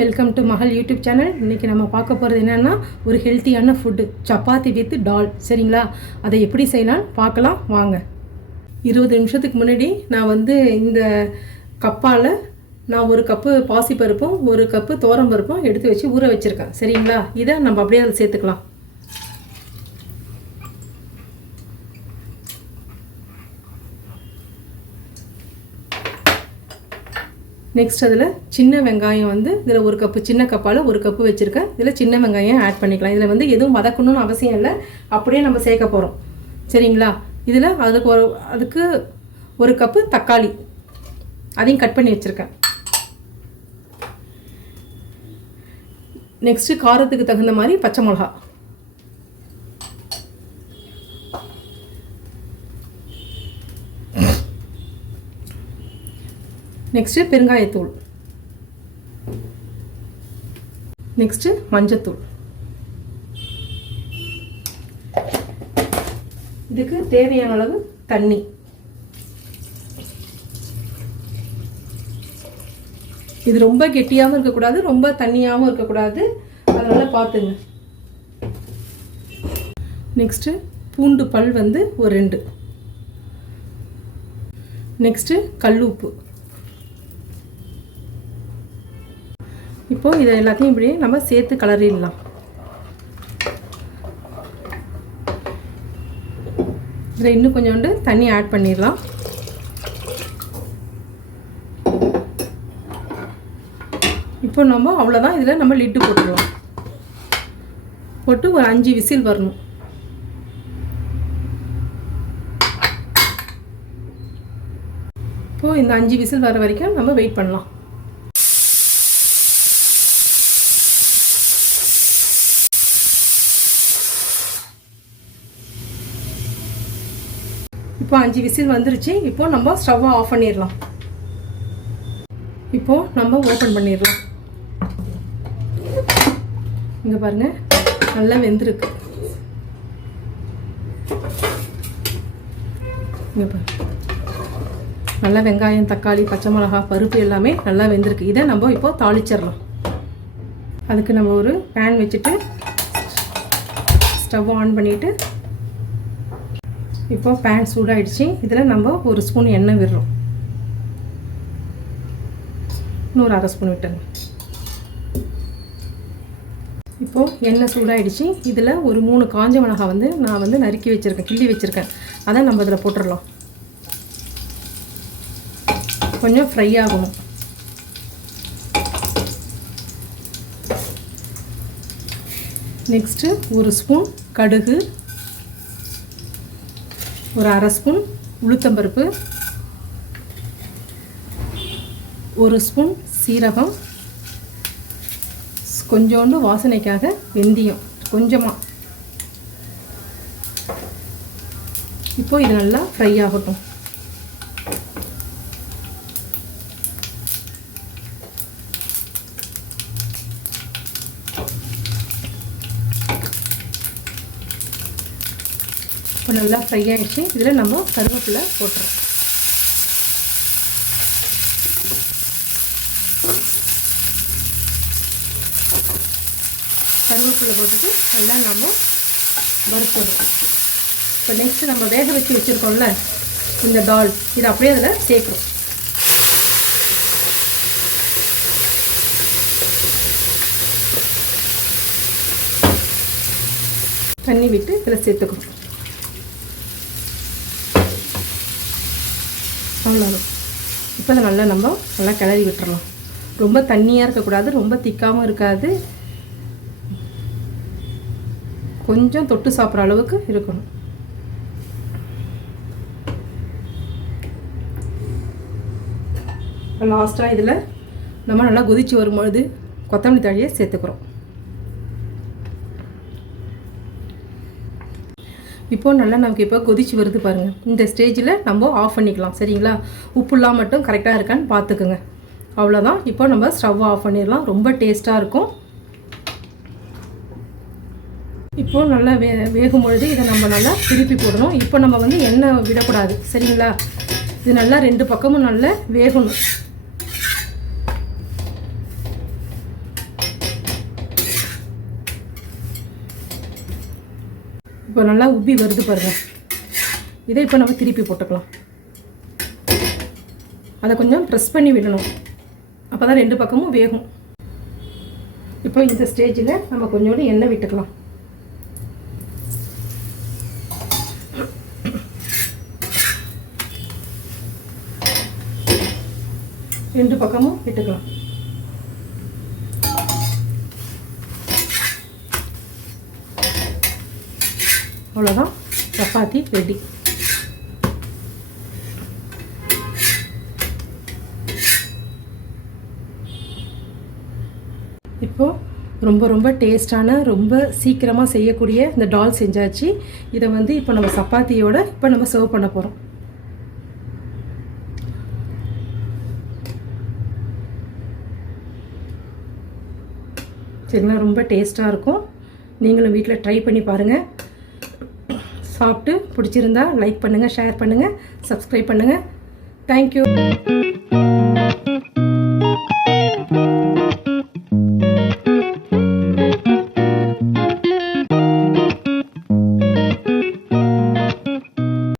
Welcome to மகள் YouTube channel. இன்றைக்கி நம்ம பார்க்க போகிறது என்னென்னா ஒரு ஹெல்த்தியான ஃபுட்டு சப்பாத்தி வித் டால். சரிங்களா, அதை எப்படி செய்யலாம் பார்க்கலாம் வாங்க. 20 நிமிஷத்துக்கு முன்னாடி நான் இந்த கப்பால் நான் 1 கப்பு பாசிப்பருப்பும் 1 கப்பு துவரம்பருப்பும் எடுத்து வச்சு ஊற வச்சுருக்கேன். சரிங்களா, இதை நம்ம அப்படியே அதில் சேர்த்துக்கலாம். நெக்ஸ்ட் அதில் சின்ன வெங்காயம் இதில் 1 கப்பு, சின்ன கப்பால் 1 கப்பு வச்சுருக்கேன். இதில் சின்ன வெங்காயம் ஆட் பண்ணிக்கலாம். இதில் எதுவும் வதக்கணும்னு அவசியம் இல்லை, அப்படியே நம்ம சேர்க்க போகிறோம். சரிங்களா, இதில் அதுக்கு 1 கப்பு தக்காளி, அதையும் கட் பண்ணி வச்சுருக்கேன். நெக்ஸ்ட்டு காரத்துக்கு தகுந்த மாதிரி பச்சை மிளகா, நெக்ஸ்ட்டு பெருங்காயத்தூள், நெக்ஸ்ட்டு மஞ்சத்தூள். இதுக்கு தேவையான அளவு தண்ணி. இது ரொம்ப கெட்டியாகவும் இருக்கக்கூடாது, ரொம்ப தண்ணியாகவும் இருக்கக்கூடாது, அதனால் பார்த்துங்க. நெக்ஸ்ட்டு பூண்டு பல் ஒரு 2. நெக்ஸ்ட்டு கல் உப்பு. இப்போது இதை எல்லாத்தையும் இப்படியே நம்ம சேர்த்து கலரிடலாம். இதில் இன்னும் கொஞ்சோண்டு தண்ணி ஆட் பண்ணிடலாம். இப்போ நம்ம அவ்வளோதான், இதில் நம்ம லிட்டு போட்டுடலாம். போட்டு ஒரு 5 விசில் வரணும். இப்போது இந்த 5 விசில் வர வரைக்கும் நம்ம வெயிட் பண்ணலாம். இப்போ 5 விசில் வந்துருச்சு. இப்போது நம்ம ஸ்டவ்வை ஆஃப் பண்ணிடலாம். இப்போது நம்ம ஓப்பன் பண்ணிடலாம். இங்கே பாருங்கள், நல்லா வெந்திருக்கு. இங்கே பாருங்கள், நல்லா வெங்காயம், தக்காளி, பச்சை மிளகா, பருப்பு எல்லாமே நல்லா வெந்திருக்கு. இதை நம்ம இப்போது தாளிச்சிடலாம். அதுக்கு நம்ம ஒரு பேன் வச்சுட்டு ஸ்டவ் ஆன் பண்ணிவிட்டு, இப்போ பேன் சூடாகிடுச்சு. இதில் நம்ம 1 ஸ்பூன் எண்ணெய் விடுறோம். இன்னொரு 1/2 ஸ்பூன் விட்டுங்க. இப்போது எண்ணெய் சூடாகிடுச்சு. இதில் ஒரு 3 காஞ்ச மிளகாய் நான் நறுக்கி வச்சுருக்கேன், கிள்ளி வச்சுருக்கேன். அதை நம்ம இதில் போட்டுடலாம். கொஞ்சம் ஃப்ரை ஆகணும். நெக்ஸ்ட்டு 1 ஸ்பூன் கடுகு, ஒரு 1/2 ஸ்பூன் உளுத்தம்பருப்பு, 1 ஸ்பூன் சீரகம், கொஞ்சோண்டு வாசனைக்காக வெந்தயம் கொஞ்சமாக. இப்போ இது நல்லா ஃப்ரை ஆகட்டும். இப்போ நல்லா ஃப்ரை ஆகிடுச்சு. இதில் நம்ம கருவேப்பிலை போட்டுறோம். கருவேப்பிலை போட்டுட்டு நல்லா நம்ம வறுத்துடுறோம். இப்போ நெக்ஸ்ட்டு நம்ம வேக வச்சு வச்சுருக்கோம்ல இந்த டால், இதை அப்படியே அதில் சேர்க்குறோம். தண்ணி விட்டு இதில் சேர்த்துக்கணும். அவ்வளோதான். இப்போ அதை நல்லா கிளறி விட்டுறலாம். ரொம்ப தண்ணியாக இருக்கக்கூடாது, ரொம்ப திக்காகவும் இருக்காது, கொஞ்சம் தொட்டு சாப்பிட்ற அளவுக்கு இருக்கணும். இப்போ லாஸ்ட்டாக இதில் நம்ம நல்லா கொதித்து வரும்பொழுது கொத்தமல்லி தழையை சேர்த்துக்கிறோம். இப்போது நல்லா நமக்கு இப்போ கொதிச்சு வருது பாருங்கள். இந்த ஸ்டேஜில் நம்ம ஆஃப் பண்ணிக்கலாம். சரிங்களா, உப்புலாம் மட்டும் கரெக்டாக இருக்கான்னு பார்த்துக்குங்க. அவ்வளோதான். இப்போ நம்ம ஸ்டவ் ஆஃப் பண்ணிடலாம். ரொம்ப டேஸ்ட்டாக இருக்கும். இப்போது நல்லா வேகும் பொழுது இதை நம்ம நல்லா திருப்பி போடணும். இப்போ நம்ம எண்ணெய் விடக்கூடாது. சரிங்களா, இது நல்லா 2 பக்கமும் நல்லா வேகணும். இப்போ நல்லா உப்பி வருது பாருங்கள். இதை இப்போ நம்ம திருப்பி போட்டுக்கலாம். அதை கொஞ்சம் ப்ரெஸ் பண்ணி விடணும், அப்போ தான் 2 பக்கமும் வேகும். இப்போ இந்த ஸ்டேஜில் நம்ம கொஞ்சோண்டு எண்ணெய் விட்டுக்கலாம். ரெண்டு பக்கமும் விட்டுக்கலாம். அவ்வளோதான், சப்பாத்தி ரெடி. இப்போது ரொம்ப டேஸ்டான, ரொம்ப சீக்கிரமாக செய்யக்கூடிய இந்த டால் செஞ்சாச்சு. இதை வந்து இப்போ நம்ம சப்பாத்தியோட இப்போ நம்ம சர்வ் பண்ண போகிறோம். சரிங்களா, ரொம்ப டேஸ்ட்டாக இருக்கும். நீங்களும் வீட்டில் ட்ரை பண்ணி பாருங்கள். சாப்பிட்டு பிடிச்சிருந்தா லைக் பண்ணுங்கள், ஷேர் பண்ணுங்கள், சப்ஸ்கிரைப் பண்ணுங்கள். தேங்க்யூ.